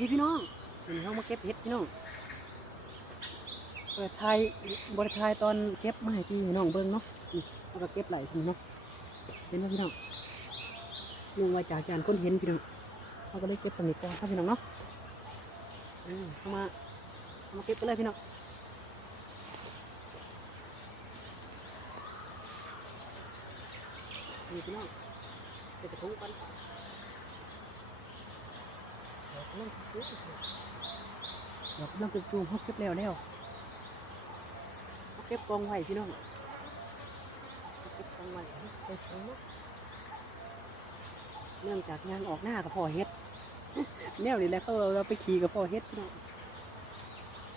ดีพี่น้องเห็นเขามาเก็บเห็ดพี่น้องเปิดทายบริทายตอนเก็บมาให้พี่น้องเบิ้งเนาะเขาก็เก็บไหลใช่ไหมเนาะเห็นไหมพี่น้องลุงไว้จากจานคนเห็นพี่น้องเขาก็เลยเก็บสำเร็จก่อนครับพี่น้องเนาะเข้ามาเก็บไปเลยพี่น้องนี่พี่น้องเก็บกระทุ้งกันดอกกำลังจุ๊บเขาเก็บแล้วเขาเก็บกองไว้พี่น้องเขาเก็บกองไว้ใส่ถุงเนาะเนื่องจากงานออกหน้ากับพ่อเฮ็ดแนวนี้แหละเราไปขี่กับพ่อเฮ็ดพี่น้อง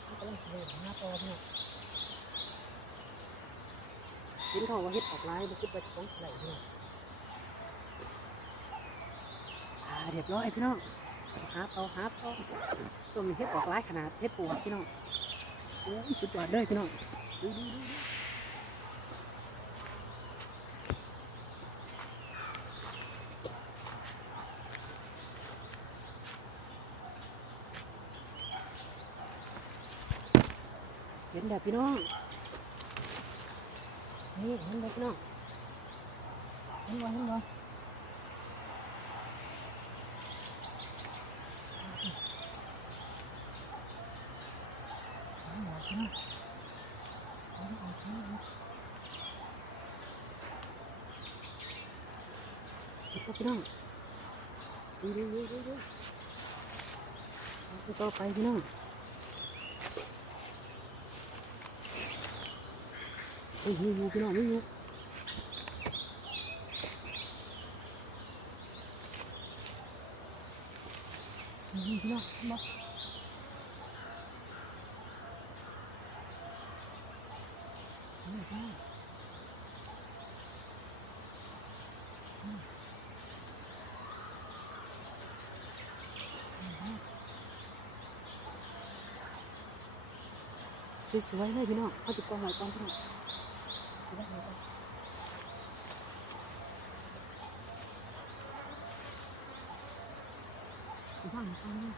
เขากำลังเดินหน้าตอพี่น้องกินเขาว่าเฮ็ดออกลายมันคิดไปของไหลพี่น้องเรียบร้อยพี่น้องหาต่อส่วนนี้เฮ็ดออกลายขนาดเฮ็ดปวดพี่น้องโอ้ยสุดยอดเลยพี่น้องดูเห็นแบบพี่น้องนี่เห็นแบบพี่น้องเห็นบ่พี่น้องดูต่อไปพี่น้องมีอยู่พี่น้องมีอยู่พี่น้องมาสวยๆเลยพี่น้องเขาจะกองไว้กองพี่น้องจะได้ไหมครับจะว่างกองนี่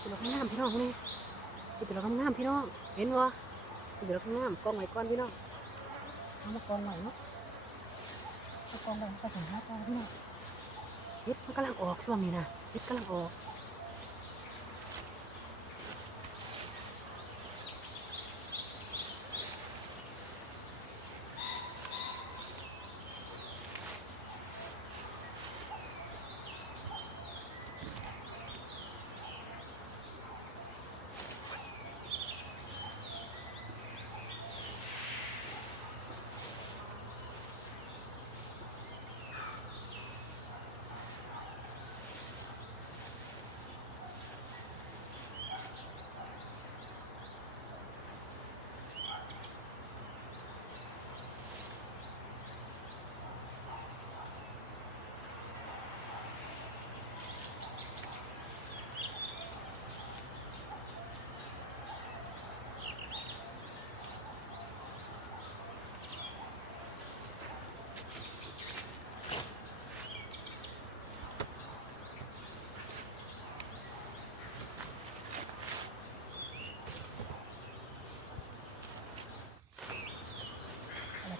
เป็นดอกงามพี่น้องนี่เป็นดอกงามพี่น้องเห็นวะเป็นดอกงามกองไว้ก้อนพี่น้องเอามากองไว้เนาะเอากองไว้ก็ถึง5 กองพี่น้องเห็ดมันกำลังออกช่วงนี้นะเห็ดกำลังออก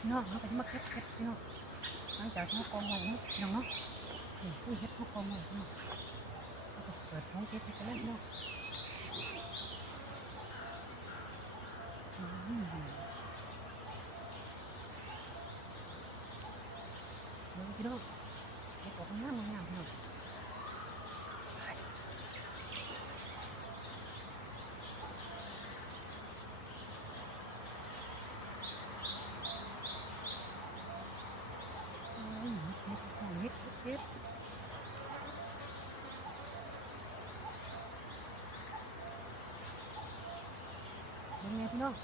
พี่น้องเขาก็จะมาเก็บเห็ดพี่น้องหลังจากที่เขากองไว้เนาะพี่น้องเนาะนี่เห็ดเขากองไว้พี่น้องเขาก็จะเปิดท้องเก็บเห็ดกันแล้วพี่น้องพี่น้องเห็ดออกงามงามพี่น้องเฮ็ดยังไงพี่น้อง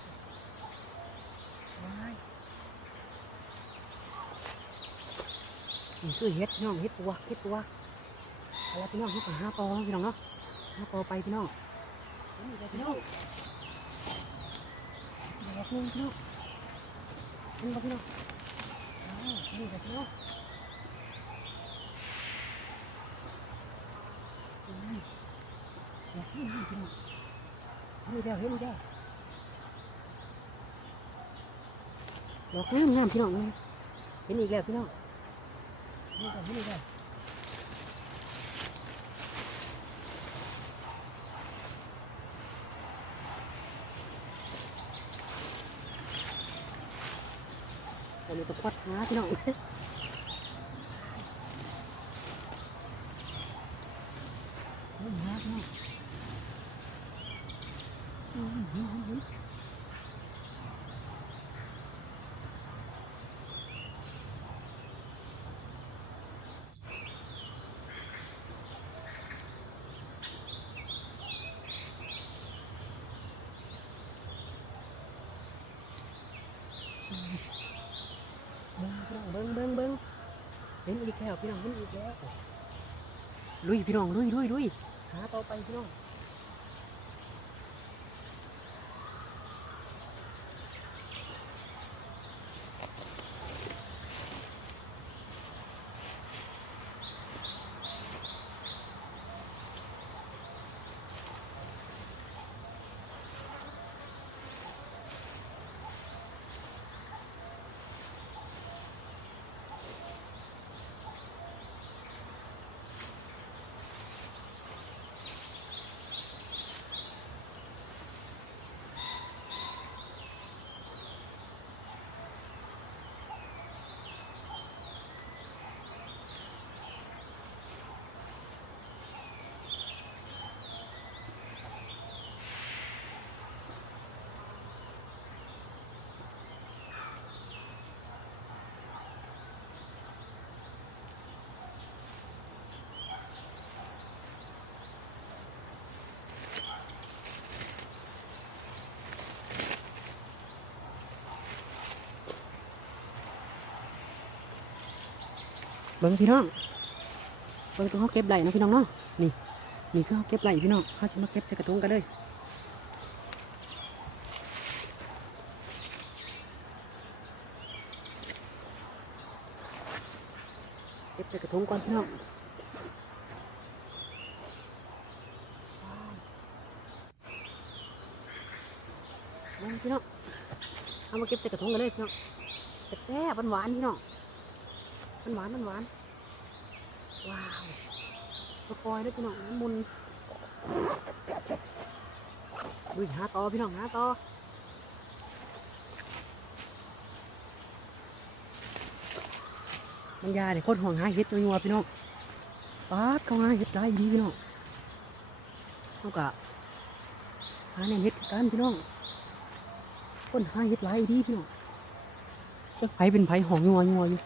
ว้ายนี่คือเฮ็ดพี่น้องเฮ็ดตัวอะไรพี่น้องเฮ็ดไป5 ปอพี่น้องเนาะ5 ปอไปพี่น้องนี่เลยพี่น้องดอกนึงพี่น้องนี่บ่พี่น้องนี่เลยพี่น้องดอกนี่พี่น้องนี่เดียวเห็นเดียวดอกงามพี่น้องเห็นอีกแล้วพี่น้องนี่ก็เห็นอีกแล้วอันนี้ก็พอดหาพี่น้องนี่หาพี่น้องเบิ้งเห็นอีกแล้วพี่น้องเห็นอีกแล้วลุยพี่น้องลุยหาต่อไปพี่น้องเบิ้งพี่น้องเบิ้งตัวเขาเก็บไหลนะพี่น้องเนาะนี่คือเขาเก็บไหลพี่น้องเขาจะมาเก็บใส่กระทงกันเลยเก็บใส่กระทงก่อนพี่น้องเบิ้งพี่น้องเอามาเก็บใส่กระทงกันเลยพี่น้องแซ่บหวานพี่น้องหวานว้าวตะกอยด้วยพี่น้องมุนดูหาต่อพี่น้องหาต่อมันยาเนี่ยโคตรห่วงหาเห็ดนัวพี่น้องป๊าดเขาหาเห็ดได้ดีพี่น้องเขากะหาเนี่ยเห็ดกันพี่น้องคนหาเห็ดไรดีพี่น้องจะไผเป็นไผห่องนัวอยู่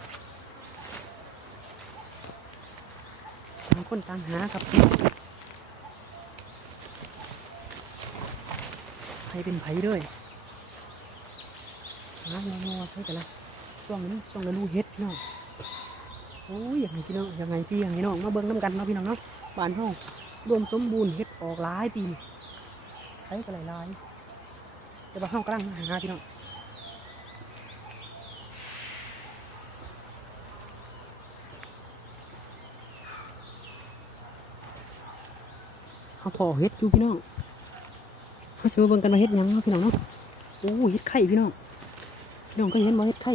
ต่างคนต่างหาครับไผเป็นไผด้วยหางัวใช่แต่ละช่วงนั้นลูเฮ็ดพี่น้องโอ้ยอย่างไงพี่น้องอย่างไงพี่อย่างไงน้องมาเบิ้งน้ำกันเนาะพี่น้องเนาะบ้านห้องรวมสมบูรณ์เฮ็ดออกหลายปีใช้ก็หลายแต่ว่าห้องกำลังหาพี่น้องเขาพอเฮ็ดอยู่พี่น้องเขาซื้อเบิ่งกันมาเฮ็ดยังเนาะพี่น้องเนาะโอ้เฮ็ดไข่พี่น้องก็เห็นมาเฮ็ดไข่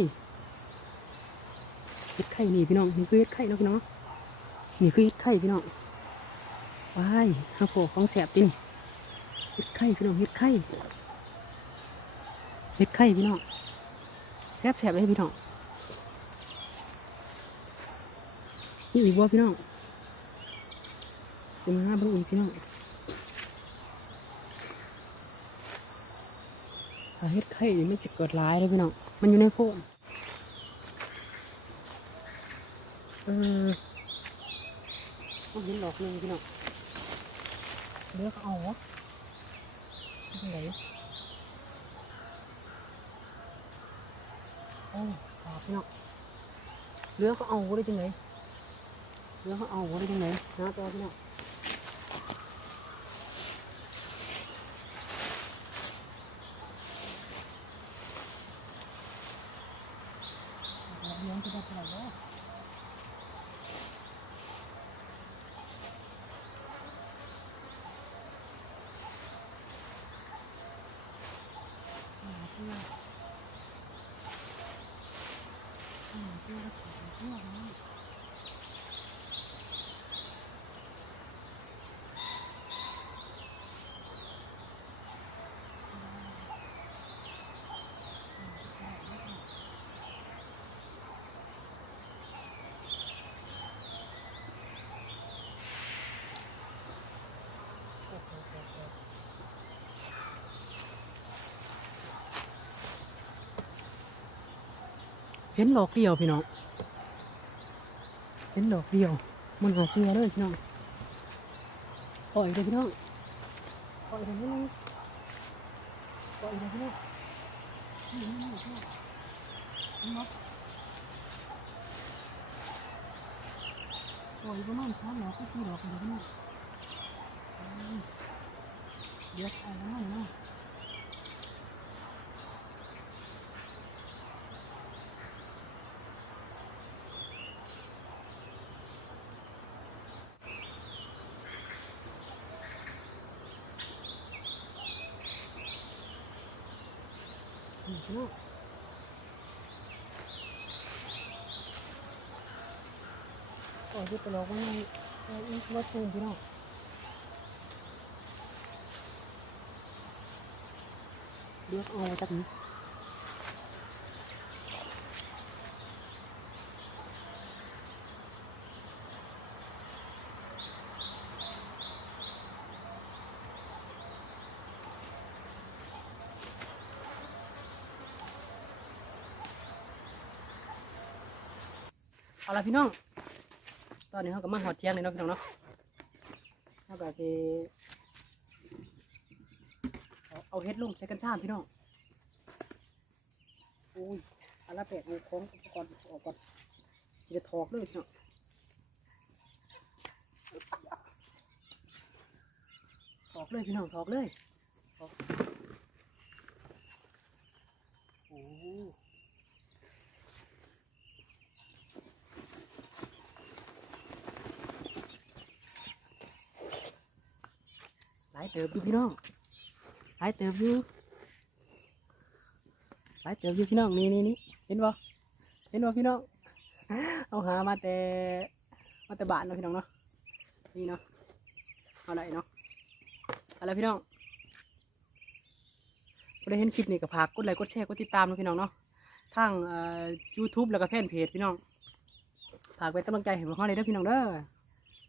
เห็ดไข่นี่พี่น้องนี่คือเห็ดไข่เนาะพี่น้องนี่คือเห็ดไข่พี่น้องว้ายฮะโผของแสบตินเห็ดไข่พี่น้องเห็ดไข่เห็ดไข่พี่น้องแสบเลยพี่น้องนี่อีกว่าพี่น้องสิมาเบิ่งอีกพี่น้องถ้าเห็ดไข่มันสิเกิดร้ายเลยพี่น้องมันอยู่ในโพนต้องเห็นดอกหนึ่งพี่น้องเลือกเอาวะที่ไหนโอ้พี่น้องเลือกเอาได้จังไหนเลือกเอาได้จังไหนนะตัวพี่น้องเลี้ยงจะได้เท่าไหร่บ้างเสื้อเสื้อแล้วของพวกนี้เห็นดอกเดียวพี่น้องเห็นดอกเดียวมันหาเสื้อเลยพี่น้องปล่อยเลยพี่น้องปล่อยเลยพี่น้องปล่อยเลยพี่น้องนี่พี่น้องนี่มั้งปล่อยประมาณ3 ดอกก็4 ดอกเลยพี่น้องเดี๋ยวเอาแล้วเนาะพี่น้องปล่อยที่ไปลอกว่าไงอีกรถตูนพี่น้องเดี๋ยวเอาจากนี้เอาละพี่น้องตอนนี้เขาก็มาหอดเชียงเลยเนาะพี่น้องเนาะเขาก็จะเอาเฮ็ดลงใส่กันซ่าพี่น้องอุ้ยเอาละแปะเอาของอุปกรณ์ออกก่อนสิจะถอกเลยพี่น้องถอกเลยพี่น้องถอกเลยถอกโอ้หลายเติบอยู่พี่น้องหลายเติบอยู่หลายเติบอยู่พี่น้องนี่เห็นบ่พี่น้องเอาหามาแต่บ้านเนาะพี่น้องเนาะนี่เนาะเอาอะไรเนาะอะไรพี่น้องพอได้เห็นคลิปนี้ก็ฝากกดไลค์กดแชร์กดติดตามนะพี่น้องเนาะทางYouTube แล้วก็แฟนเพจพี่น้องฝากเป็นกำลังใจให้พวกเราเลยเด้อพี่น้องเด้อ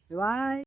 บ๊ายบาย